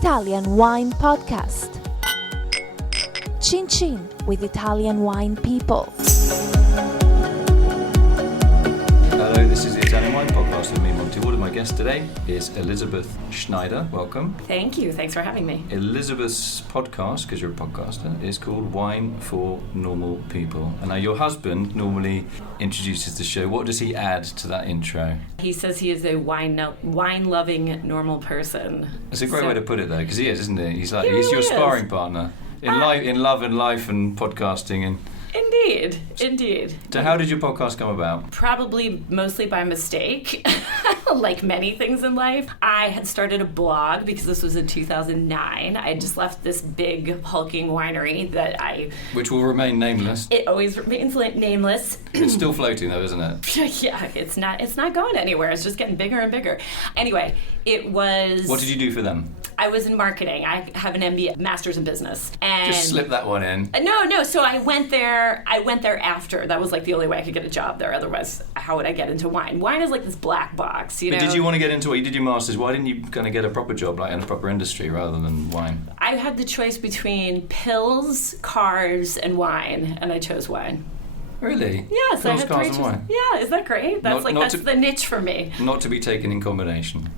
Italian Wine Podcast. Chin Chin with Italian wine people. Hello, this is the Italian Wine Podcast with me, Monty Waldin. My guest today is Elizabeth Schneider. Welcome. Thank you. Thanks for having me. Elizabeth's podcast, because you're a podcaster, is called Wine for Normal People. And now your husband normally introduces the show. What does he add to that intro? He says he is a wine-loving normal person. It's a great way to put it, though, because he is, isn't he? He's He really your is. sparring partner in love and life and podcasting and. Indeed. So how did your podcast come about? Probably mostly by mistake, like many things in life. I had started a blog because this was in 2009. I had just left this big hulking winery that Which will remain nameless. It always remains nameless. It's still floating though, isn't it? Yeah, it's not going anywhere. It's just getting bigger and bigger. Anyway, it was... What did you do for them? I was in marketing. I have an MBA, master's in business. And Just slip that one in. No. So I went there after. That was like the only way I could get a job there. Otherwise, how would I get into wine? Wine is like this black box, you know? But did you want to get into it? You did your master's. Why didn't you kind of get a proper job, like in a proper industry, rather than wine? I had the choice between pills, cars, and wine, and I chose wine. Really? Yes, I Pills, had cars, three and choices. wine. Yeah, is that great? That's that's the niche for me. Not to be taken in combination.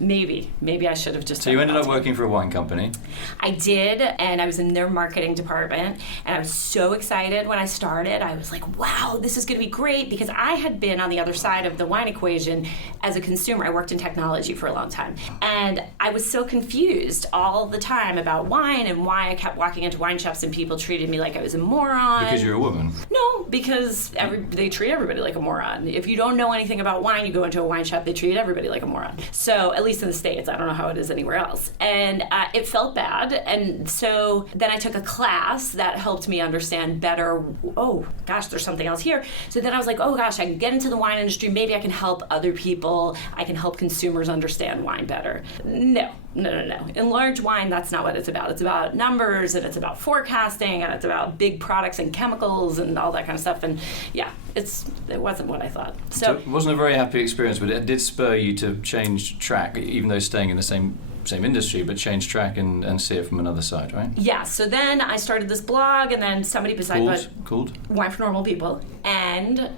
Maybe I should have just. So you ended up working for a wine company. I did, and I was in their marketing department, and I was so excited when I started. I was like, wow, this is going to be great, because I had been on the other side of the wine equation as a consumer. I worked in technology for a long time, and I was so confused all the time about wine and why I kept walking into wine shops and people treated me like I was a moron. Because you're a woman. No, because they treat everybody like a moron. If you don't know anything about wine, you go into a wine shop, they treat everybody like a moron. So, at least in the States, I don't know how it is anywhere else. And it felt bad. And so then I took a class that helped me understand better, oh, gosh, there's something else here. So then I was like, oh, gosh, I can get into the wine industry. Maybe I can help other people. I can help consumers understand wine better. No. In large wine, that's not what it's about. It's about numbers, and it's about forecasting, and it's about big products and chemicals and all that kind of stuff. And yeah, it wasn't what I thought. So it wasn't a very happy experience, but it did spur you to change track, even though staying in the same industry, but change track and see it from another side, right? Yeah, so then I started this blog, and then somebody besides Called? Wine for Normal People, and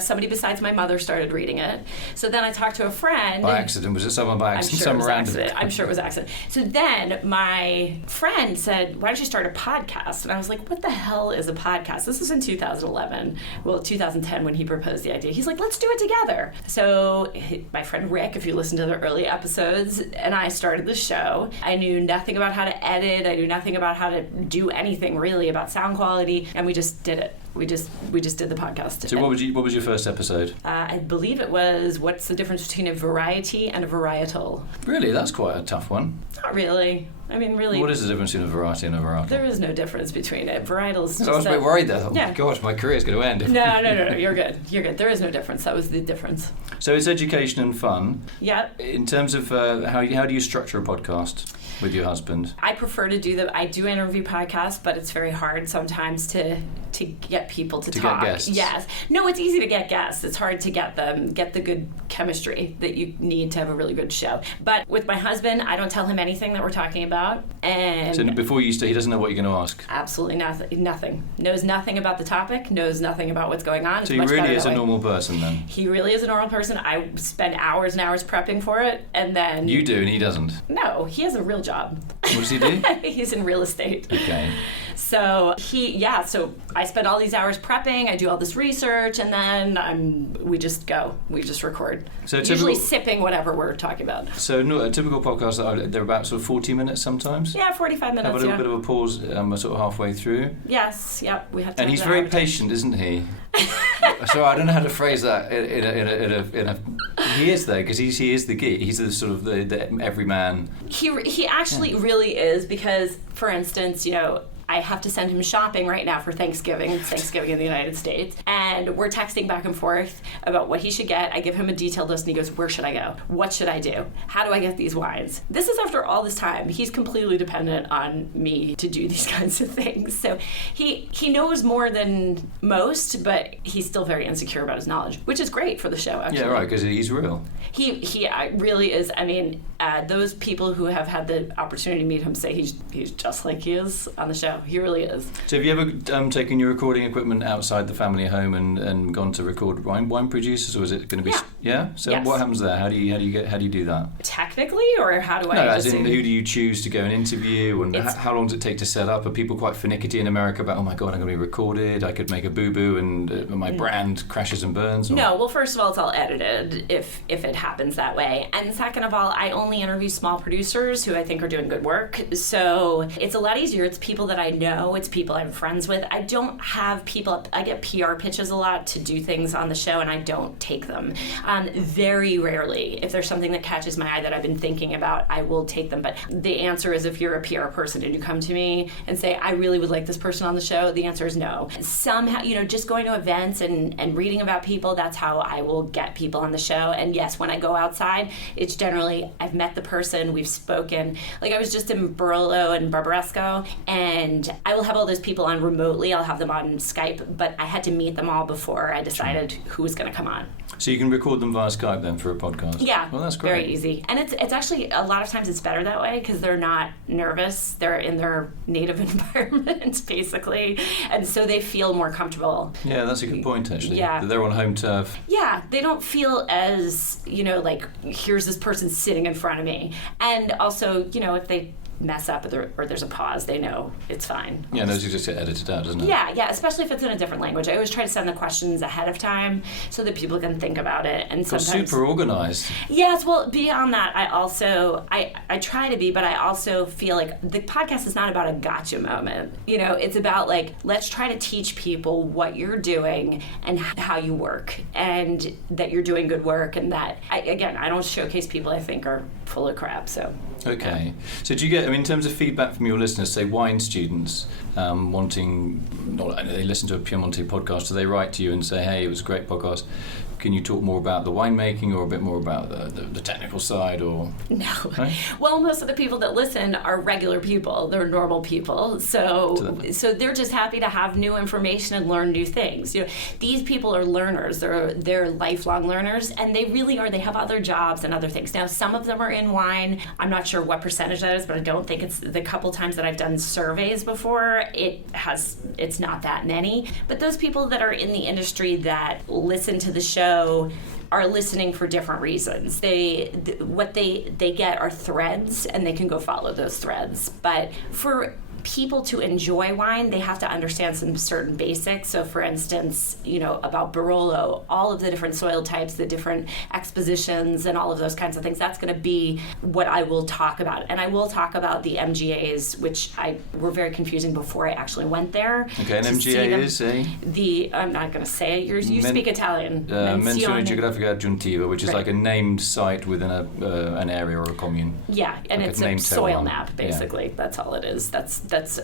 somebody besides my mother started reading it. So then I talked to a friend. By accident? Was it someone by accident? I'm sure it was accident. So then my friend said, why don't you start a podcast? And I was like, what the hell is a podcast? This was in 2011. Well, 2010 when he proposed the idea. He's like, let's do it together. So my friend Rick, if you listen to the early episodes, and I started the show. I knew nothing about how to edit. I knew nothing about how to do anything really about sound quality, and we just did it. We just did the podcast. So what was your first episode? I believe it was, what's the difference between a variety and a varietal? Really? That's quite a tough one. Not really. I mean, really. What is the difference between a variety and a varietal? There is no difference between it. Varietals. So I was a bit worried there. I thought, yeah. Oh my God, my career's going to end. No. You're good. There is no difference. That was the difference. So it's education and fun. Yeah. In terms of how do you structure a podcast with your husband? I prefer to I do interview podcasts, but it's very hard sometimes to get people to talk. Get guests. Yes. No, it's easy to get guests. It's hard to get the good chemistry that you need to have a really good show. But with my husband, I don't tell him anything that we're talking about. And so before you start, he doesn't know what you're going to ask? Absolutely nothing. Knows nothing about the topic, knows nothing about what's going on. So he really is a normal person then? He really is a normal person. I spend hours and hours prepping for it, and then... You do, and he doesn't? No, he has a real job. What does he do? He's in real estate. Okay. So so I spend all these hours prepping, I do all this research, and then we just record. So usually sipping whatever we're talking about. So a typical podcast, they're about sort of 40 minutes sometimes? Yeah, 45 minutes, Have a little bit of a pause sort of halfway through? Yes, yep, we have to. And he's very patient, isn't he? So I don't know how to phrase that in a he is though, because he is the geek. He's the sort of the everyman. He actually really is, because, for instance, I have to send him shopping right now for Thanksgiving. It's Thanksgiving in the United States. And we're texting back and forth about what he should get. I give him a detailed list and he goes, where should I go? What should I do? How do I get these wines? This is after all this time. He's completely dependent on me to do these kinds of things. So he knows more than most, but he's still very insecure about his knowledge, which is great for the show, actually. Yeah, right, because he's real. He really is. I mean, those people who have had the opportunity to meet him say he's just like he is on the show. He really is. So have you ever taken your recording equipment outside the family home and gone to record wine producers, or is it going to be? Yeah. So yes. What happens there? How do you do that? Technically, or how do I? No, as in, who do you choose to go and interview, and how long does it take to set up? Are people quite finicky in America about, oh my God, I'm going to be recorded, I could make a boo-boo and my brand crashes and burns? Or? No, well, first of all, it's all edited if it happens that way. And second of all, I only interview small producers who I think are doing good work. So it's a lot easier. It's people that I know. It's people I'm friends with. I don't have people, I get PR pitches a lot to do things on the show, and I don't take them. Very rarely, if there's something that catches my eye that I've been thinking about, I will take them. But the answer is, if you're a PR person and you come to me and say, I really would like this person on the show, the answer is no. Somehow, just going to events and reading about people, that's how I will get people on the show. And yes, when I go outside, it's generally, I've met the person, we've spoken. Like, I was just in Barolo and Barbaresco, and I will have all those people on remotely. I'll have them on Skype, but I had to meet them all before I decided who was going to come on. So you can record them via Skype then for a podcast? Yeah. Well, that's great. Very easy. And it's actually, a lot of times it's better that way because they're not nervous. They're in their native environment, basically. And so they feel more comfortable. Yeah, that's a good point, actually. Yeah. They're on home turf. Yeah, they don't feel as, like, here's this person sitting in front of me. And also, if they mess up or there's a pause, they know it's fine. Yeah, those just get edited out, doesn't it? Yeah, especially if it's in a different language. I always try to send the questions ahead of time so that people can think about it. And sometimes super organized. Yes, well, beyond that, I also I try to be, but I also feel like the podcast is not about a gotcha moment. It's about, like, let's try to teach people what you're doing and how you work, and that you're doing good work, and that I don't showcase people I think are full of crap. So okay. So do you get, in terms of feedback from your listeners, say wine students wanting, they listen to a Piemonte podcast, do they write to you and say, hey, it was a great podcast, can you talk more about the winemaking or a bit more about the technical side? Or no? Right? Well, most of the people that listen are regular people. They're normal people. So they're just happy to have new information and learn new things. These people are learners. They're lifelong learners, and they really are. They have other jobs and other things. Now, some of them are in wine. I'm not sure what percentage that is, but I don't think it's the couple times that I've done surveys before. It's not that many. But those people that are in the industry that listen to the show are listening for different reasons. What they get are threads, and they can go follow those threads. But for people to enjoy wine, they have to understand some certain basics. So, for instance, about Barolo, all of the different soil types, the different expositions, and all of those kinds of things, that's going to be what I will talk about. And I will talk about the MGAs, which were very confusing before I actually went there. Okay, an MGA is I'm not going to say it. You speak Italian. Menzione Geografica Aggiuntiva, which is like a named site within an area or a commune. Yeah, and like it's a soil terroir. map, basically. Yeah. That's all it is.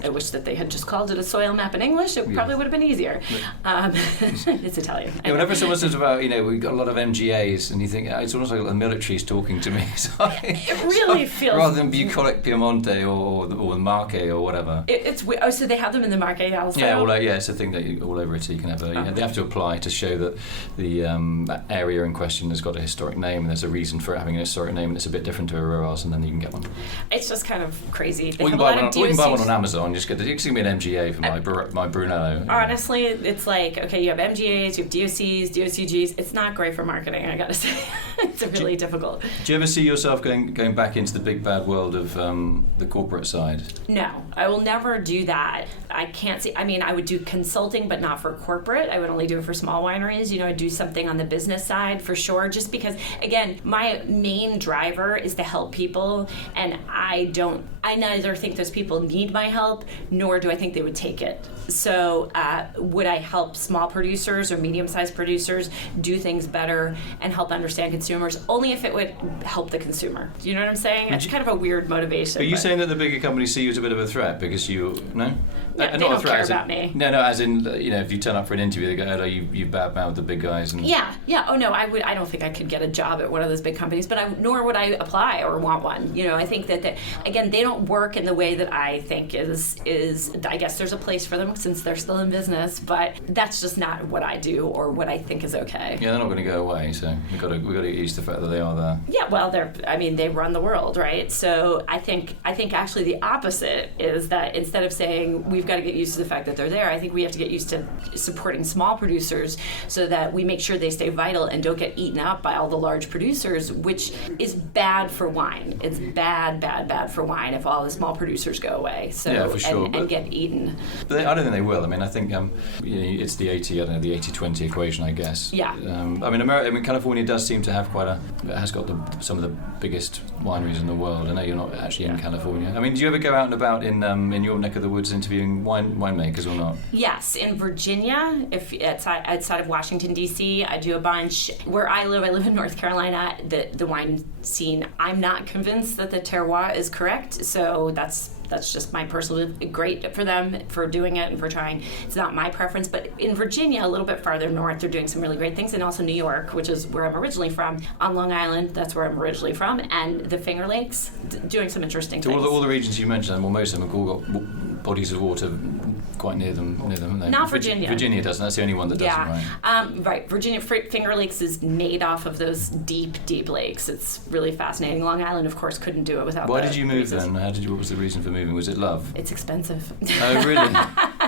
I wish that they had just called it a soil map in English. It probably would have been easier. It's Italian. Yeah, whenever someone says about, we've got a lot of MGAs, and you think, it's almost like the military's talking to me. It really feels... Rather than bucolic Piemonte or the Marche or whatever. So they have them in the Marche also? Yeah, it's a thing that all over Italy you can have they have to apply to show that the area in question has got a historic name, and there's a reason for it having a historic name, and it's a bit different to everywhere else, and then you can get one. It's just kind of crazy. We can buy one on Amazon. Just give me an MGA for my Brunello. Honestly, it's like, okay, you have MGAs, you have DOCs, DOCGs. It's not great for marketing, I gotta say. It's really difficult. Do you ever see yourself going back into the big bad world of the corporate side? No, I will never do that. I can't see. I mean, I would do consulting, but not for corporate. I would only do it for small wineries. You know, I'd do something on the business side for sure, just because, again, my main driver is to help people, and I neither think those people need my help, nor do I think they would take it. So would I help small producers or medium-sized producers do things better and help understand consumers? Only if it would help the consumer. Do you know what I'm saying? It's kind of a weird motivation. Are you saying that the bigger companies see you as a bit of a threat because you, no? Yeah, they not don't a threat, care about me. No, as in, if you turn up for an interview, they go, oh, you badmouth the big guys. And Yeah. Oh no, I don't think I could get a job at one of those big companies, but nor would I apply or want one. You know, I think that again, they don't work in the way that I think is. I guess there's a place for them since they're still in business, but that's just not what I do or what I think is okay. Yeah, they're not going to go away, so we've got to get used to the fact that they are there. Yeah, well, they run the world, right? So I think actually the opposite is that instead of saying we've got to get used to the fact that they're there, I think we have to get used to supporting small producers so that we make sure they stay vital and don't get eaten up by all the large producers, which is bad for wine. It's bad for wine if all the small producers go away. So yeah, for sure, and get eaten. But I don't think they will. I mean, I think it's the 80-20 equation, I guess. Yeah. California does seem to have has got some of the biggest wineries in the world. I know you're not actually in California. I mean, do you ever go out and about in your neck of the woods interviewing winemakers or not? Yes, in Virginia, if outside of Washington D.C., I do a bunch. Where I live in North Carolina, the wine scene, I'm not convinced that the terroir is correct. So that's just my personal, great for them for doing it and for trying. It's not my preference, but in Virginia, a little bit farther north, they're doing some really great things, and also New York, which is where I'm originally from, on Long Island, that's where I'm originally from, and the Finger Lakes, doing some interesting things. All the regions you mentioned, well, most of them have all got bodies of water quite near them, haven't they? Not Virginia. Virginia doesn't. That's the only one that doesn't, right? Right. Virginia Finger Lakes is made off of those deep lakes. It's really fascinating. Long Island, of course, couldn't do it without. Why did you move then? What was the reason for moving? Was it love? It's expensive. Oh, really?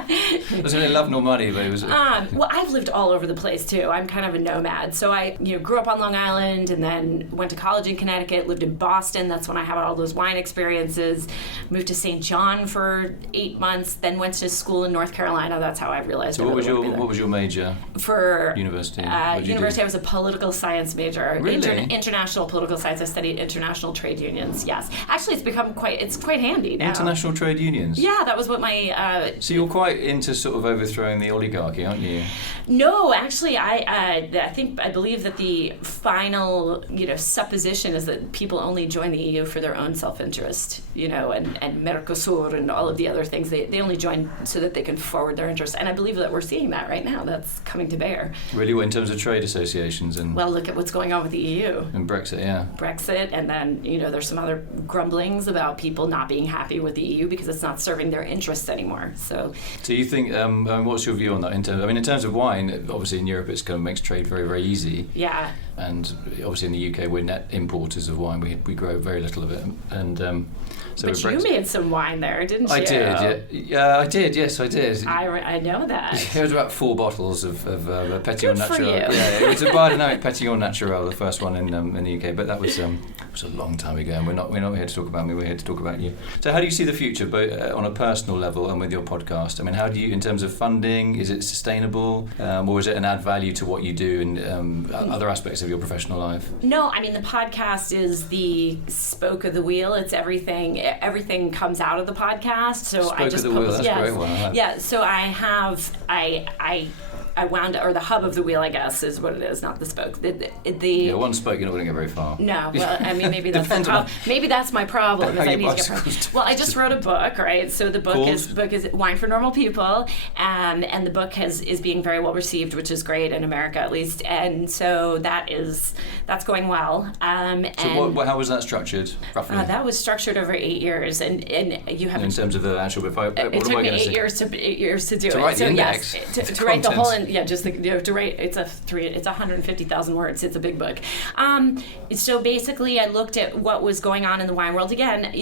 It wasn't love nor money, but it was. Well, I've lived all over the place too. I'm kind of a nomad. So I, grew up on Long Island and then went to college in Connecticut. Lived in Boston. That's when I had all those wine experiences. Moved to St. John for 8 months. Then went to school in North Carolina. That's how I realized. So what was your major? For university. University, I was a political science major. Really? International political science. I studied international trade unions. Yes, actually, it's quite handy now. International trade unions. Yeah, that was what my. So you're quite into sort of overthrowing the oligarchy, aren't you? No, actually, I believe that the final supposition is that people only join the EU for their own self-interest, and Mercosur and all of the other things. They only join so that they can forward their interests, and I believe that we're seeing that right now. That's coming to bear. Really, in terms of trade associations and. Well, look at what's going on with the EU. And Brexit, yeah. Brexit, and then there's some other grumblings about people not being happy with the EU because it's not serving their interests anymore. So you think? What's your view on that? In terms of wine, obviously in Europe, it's kind of makes trade very, very easy. Yeah. And obviously in the UK, we're net importers of wine. We grow very little of it, and. So but you made some wine there, didn't you? I did, yeah. I did, yes, I did. I know that. It was about 4 bottles of Pétillant Good for Naturel. you. Yeah, it was a biodynamic Pétillant Naturel, the first one in the UK. But that was a long time ago, and we're not here to talk about me. We're here to talk about you. So, how do you see the future, both on a personal level and with your podcast? I mean, how do you, in terms of funding, is it sustainable, or is it an add value to what you do in other aspects of your professional life? No, I mean the podcast is the spoke of the wheel. It's everything. Everything comes out of the podcast. So spoke I just of the wheel. That's yes. great one. Yeah. So I wound, or the hub of the wheel, I guess, is what it is, not the spoke. Yeah, one spoke, you're not going to get very far. No, well, I mean, maybe that's my problem. Maybe that's my problem. Is I need to get well, I just wrote a book, right? So the book is Wine for Normal People, and the book is being very well received, which is great in America at least. And so that's going well. So how was that structured, roughly? That was structured over 8 years, and you have in terms of the actual. It took me 8 years to do it. To write the index. To write the whole And just to write, it's 150,000 words. It's a big book. So basically, I looked at what was going on in the wine world. Again,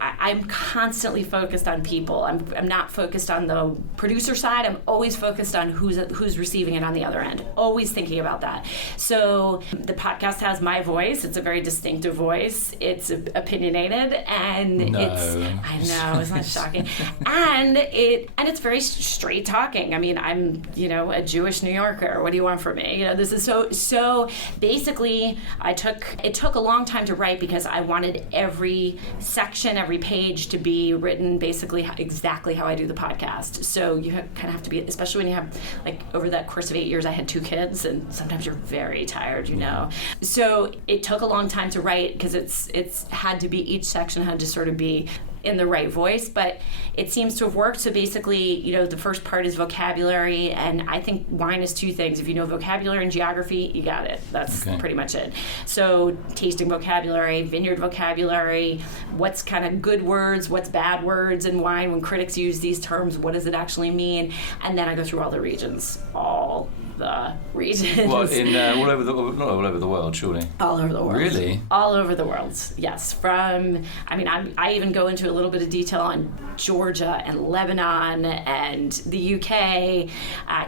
I'm constantly focused on people. I'm not focused on the producer side. I'm always focused on who's receiving it on the other end. Always thinking about that. So the podcast has my voice. It's a very distinctive voice. It's opinionated, and I know, isn't that shocking? and it's very straight talking. I mean, I'm a Jewish New Yorker. What do you want from me? This is so basically. It took a long time to write because I wanted every section, every page to be written basically exactly how I do the podcast. So you kind of have to be, especially when you have, over that course of 8 years, I had 2 kids, and sometimes you're very tired, So it took a long time to write because it's had to be, each section had to sort of be in the right voice, but it seems to have worked. So basically, the first part is vocabulary, and I think wine is 2 things. If you know vocabulary and geography, you got it. That's pretty much it. So tasting vocabulary, vineyard vocabulary, what's kind of good words, what's bad words in wine when critics use these terms, what does it actually mean? And then I go through all the regions. All over the world, surely. All over the world. Really? All over the world. Yes. I even go into a little bit of detail on Georgia and Lebanon and the UK,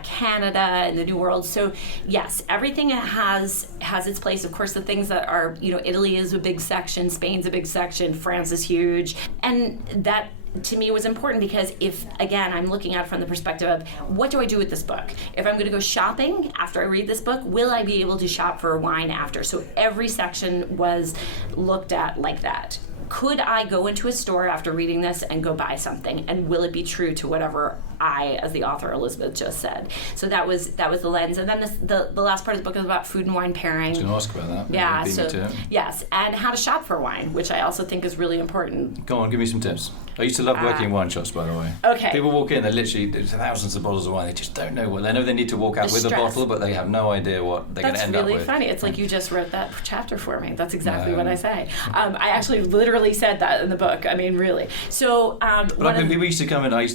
Canada, and the New World. So yes, everything has its place. Of course, the things that are, Italy is a big section, Spain's a big section, France is huge, and that, to me, was important because I'm looking at it from the perspective of what do I do with this book? If I'm going to go shopping after I read this book, will I be able to shop for a wine after? So every section was looked at like that. Could I go into a store after reading this and go buy something? And will it be true to whatever I, as the author, Elizabeth, just said? So that was the lens. And then the last part of the book is about food and wine pairing. I was going to ask about that. Yeah. Yes, and how to shop for wine, which I also think is really important. Go on, give me some tips. I used to love working in wine shops, by the way. Okay. People walk in, there's thousands of bottles of wine. They just don't know what. They know they need to walk out with a bottle, but they have no idea what they're going to end up with. That's really funny. It's like you just wrote that chapter for me. That's exactly what I say. I actually literally said that in the book. I mean, really. So, we used to come in. They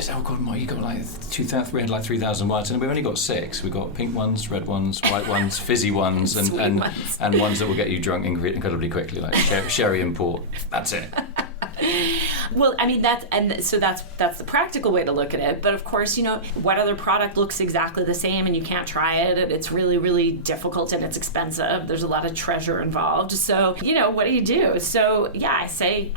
said, "Oh God, Mike, you got like 2,000. We had like 3,000 wines, and we've only got 6. We've got pink ones, red ones, white ones, fizzy ones, and ones that will get you drunk incredibly quickly, like sherry and port. That's it." Well, I mean, that's the practical way to look at it. But of course, what other product looks exactly the same and you can't try it, and it's really, really difficult and it's expensive. There's a lot of treasure involved. So, what do you do? So, I say,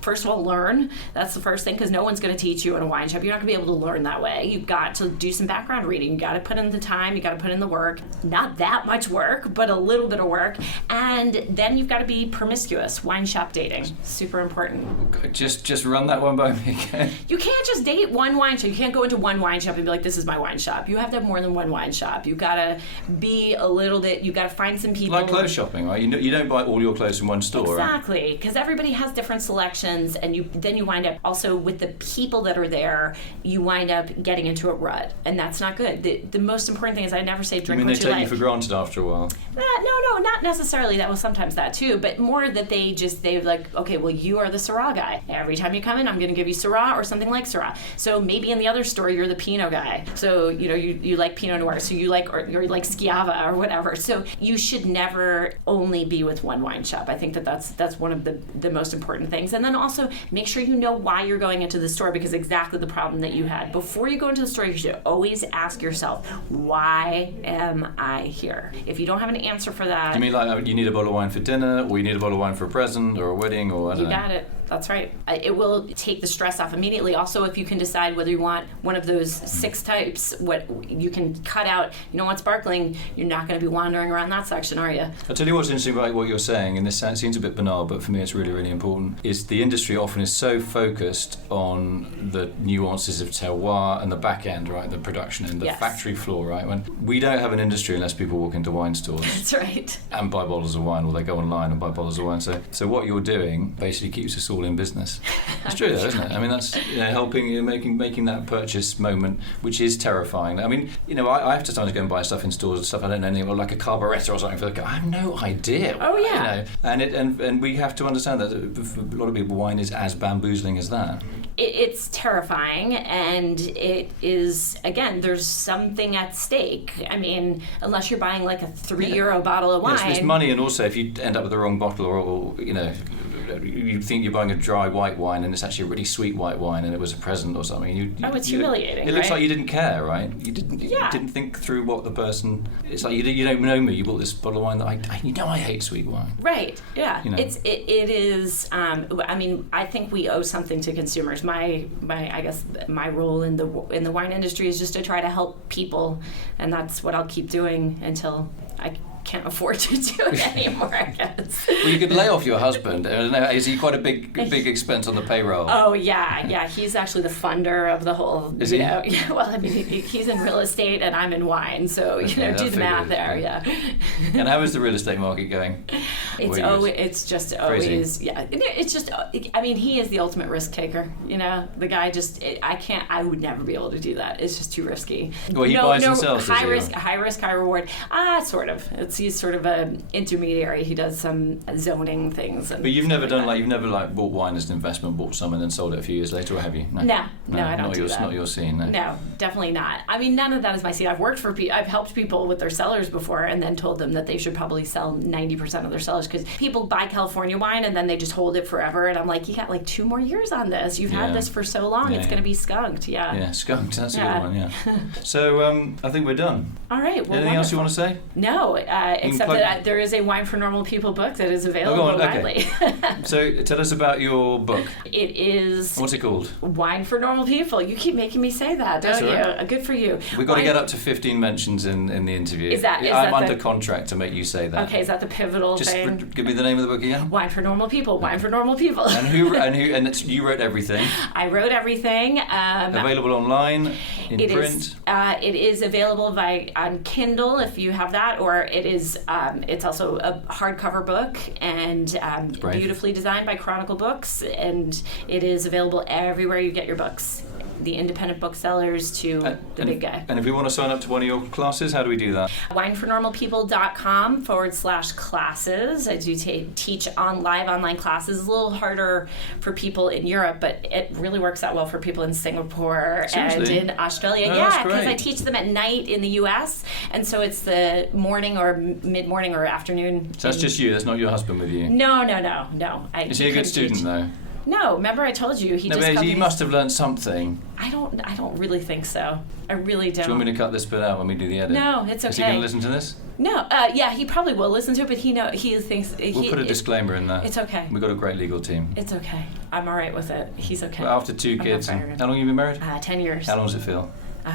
first of all, learn. That's the first thing, because no one's going to teach you in a wine shop. You're not going to be able to learn that way. You've got to do some background reading. You got to put in the time. You got to put in the work. Not that much work, but a little bit of work. And then you've got to be promiscuous. Wine shop dating. Super important. Just run that one by me again. You can't just date one wine shop. You can't go into one wine shop and be like, this is my wine shop. You have to have more than one wine shop. You've got to be a little bit, you've got to find some people. Like clothes shopping, right? You don't buy all your clothes from one store. Exactly, because everybody has different selections, and then you wind up also with the people that are there, you wind up getting into a rut, and that's not good. The most important thing is I never say drink what you like. You mean they take you for granted after a while? No, not necessarily. That was sometimes that too, but more that they're like, okay, well, you are the Syrah guy. Every time you come in, I'm going to give you Syrah or something like Syrah. So maybe in the other store, you're the Pinot guy. So, you like Pinot Noir. So you like Schiava or whatever. So you should never only be with one wine shop. I think that's one of the most important things. And then also make sure you know why you're going into the store, because exactly the problem that you had. Before you go into the store, you should always ask yourself, why am I here? If you don't have an answer for that. You mean like you need a bottle of wine for dinner, or you need a bottle of wine for a present or a wedding, or I don't know. You got it. That's right. It will take the stress off immediately. Also, if you can decide whether you want one of those 6 types, what you can cut out, you don't want sparkling, you're not going to be wandering around that section, are you? I'll tell you what's interesting about what you're saying, and this seems a bit banal, but for me it's really, really important, is the industry often is so focused on the nuances of terroir and the back end, right, the production and the factory floor, right? When we don't have an industry unless people walk into wine stores. That's right. And buy bottles of wine, or they go online and buy bottles of wine. So what you're doing basically keeps us all in business. It's true though, isn't it? I mean, that's helping you, making that purchase moment, which is terrifying. I mean, I have to sometimes go and buy stuff in stores and stuff I don't know anything, or like a carburettor or something. I have no idea. Oh yeah. And we have to understand that for a lot of people, wine is as bamboozling as that. It's terrifying, and it is, again, there's something at stake. I mean, unless you're buying like a €3 bottle of wine. It's money, and also if you end up with the wrong bottle, or you think you're buying a dry white wine and it's actually a really sweet white wine and it was a present or something. It's humiliating. It looks right? like you didn't care, right? You didn't think through what the person. It's like you don't know me. You bought this bottle of wine that I hate sweet wine. Right. Yeah. You know. It is. I mean, I think we owe something to consumers. I guess my role in the wine industry is just to try to help people, and that's what I'll keep doing until I can't afford to do it anymore, I guess. Well, you could lay off your husband. I don't know, is he quite a big expense on the payroll? Oh, yeah. He's actually the funder of the whole, Is he? Yeah, well, I mean, he's in real estate and I'm in wine, so, do the math there, yeah. And how is the real estate market going? It's just always, crazy. yeah. It's just, I mean, he is the ultimate risk taker, The guy just, I would never be able to do that. It's just too risky. Well, he buys and sells, high risk, high reward. Sort of. He's sort of an intermediary. He does some zoning things. But you've never done you've never bought wine as an investment, bought some and then sold it a few years later, or have you? No, I don't do that. Not your scene. No, definitely not. I mean, none of that is my scene. I've helped people with their cellars before, and then told them that they should probably sell 90% of their cellars, because people buy California wine and then they just hold it forever. And I'm like, you got like 2 more years on this. You've had this for so long. It's going to be skunked. Yeah. Yeah, skunked. That's a good one. Yeah. So I think we're done. All right. Well, anything else you want to say? No, except that there is a Wine for Normal People book that is available widely. So tell us about your book. It is... What's it called? Wine for Normal People. You keep making me say that, don't you? Right. Good for you. We've got to get up to 15 mentions in the interview. I'm under contract to make you say that. Okay, is that the pivotal thing? Just give me the name of the book again. Wine for Normal People. Wine for Normal People. And you wrote everything. I wrote everything. Available online, in print. It is available on Kindle if you have that, or it is. It's also a hardcover book and beautifully designed by Chronicle Books, and it is available everywhere you get your books. The independent booksellers to the big guy. And if we want to sign up to one of your classes, how do we do that? winefornormalpeople.com/classes. I do teach live online classes. It's a little harder for people in Europe, but it really works out well for people in Singapore and in Australia. Because I teach them at night in the US, and so it's the morning or mid-morning or afternoon. So that's just you, that's not your husband with you? No. Is he a good student though? No, remember I told you he must have learned something. I don't really think so. I really don't. Do you want me to cut this bit out when we do the edit? No, it's okay. Is he going to listen to this? No, he probably will listen to it, but he thinks... We'll put a disclaimer in there. It's okay. We've got a great legal team. It's okay. I'm all right with it. He's okay. Well, after 2 kids. How long have you been married? 10 years. How long does it feel?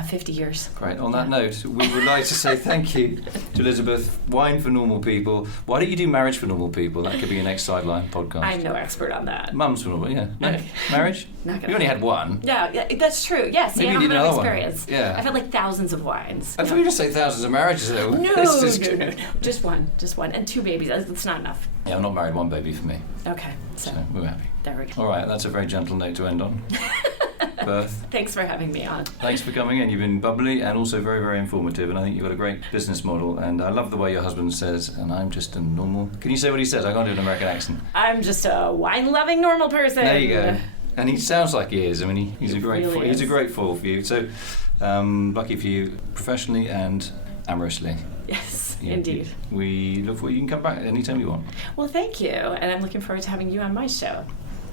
50 years. Great. On that note, we would like to say thank you to Elizabeth. Wine for Normal People. Why don't you do Marriage for Normal People? That could be your next sideline podcast. I'm no expert on that. Mums for Normal, yeah. No? Marriage? You only had one. Yeah, that's true. Yes, Maybe I don't have experience. Yeah. I've had like thousands of wines. I thought you were just say thousands of marriages though. No. Just one. And 2 babies. That's not enough. Yeah, I'm not married. 1 baby for me. Okay. So we're happy. There we go. All right, that's a very gentle note to end on. Birth. Thanks for having me on. Thanks for coming in. You've been bubbly and also very, very informative, and I think you've got a great business model, and I love the way your husband says, and I'm just a normal... Can you say what he says? I can't do an American accent. I'm just a wine-loving normal person. There you go. And he sounds like he is. I mean, he's a great foil for you. So, lucky for you professionally and amorously. Yes, indeed. We look forward. You can come back anytime you want. Well, thank you, and I'm looking forward to having you on my show.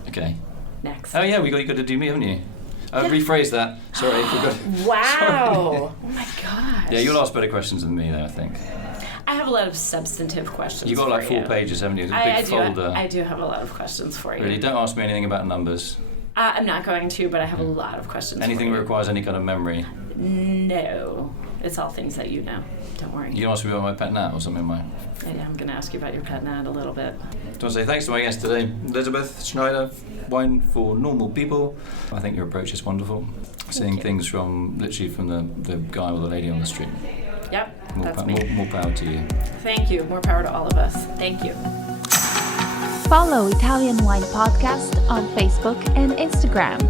Okay. Next. Oh yeah, you got to do me, haven't you? Rephrase that. Sorry, I forgot. Wow. Sorry. Oh my gosh. Yeah, you'll ask better questions than me, though, I think. I have a lot of substantive questions. You got like 4 pages, haven't you? There's a big folder. I do have a lot of questions for you. Really, don't ask me anything about numbers. I'm not going to, but I have a lot of questions. Anything that requires any kind of memory? No, it's all things that you know. Don't worry. You ask me about my pet gnat or something, I'm going to ask you about your pet gnat a little bit. I want to say thanks to my guest today, Elizabeth Schneider, Wine for Normal People. I think your approach is wonderful. Seeing things from the guy or the lady on the street. Yep, that's me. More power to you. Thank you. More power to all of us. Thank you. Follow Italian Wine Podcast on Facebook and Instagram.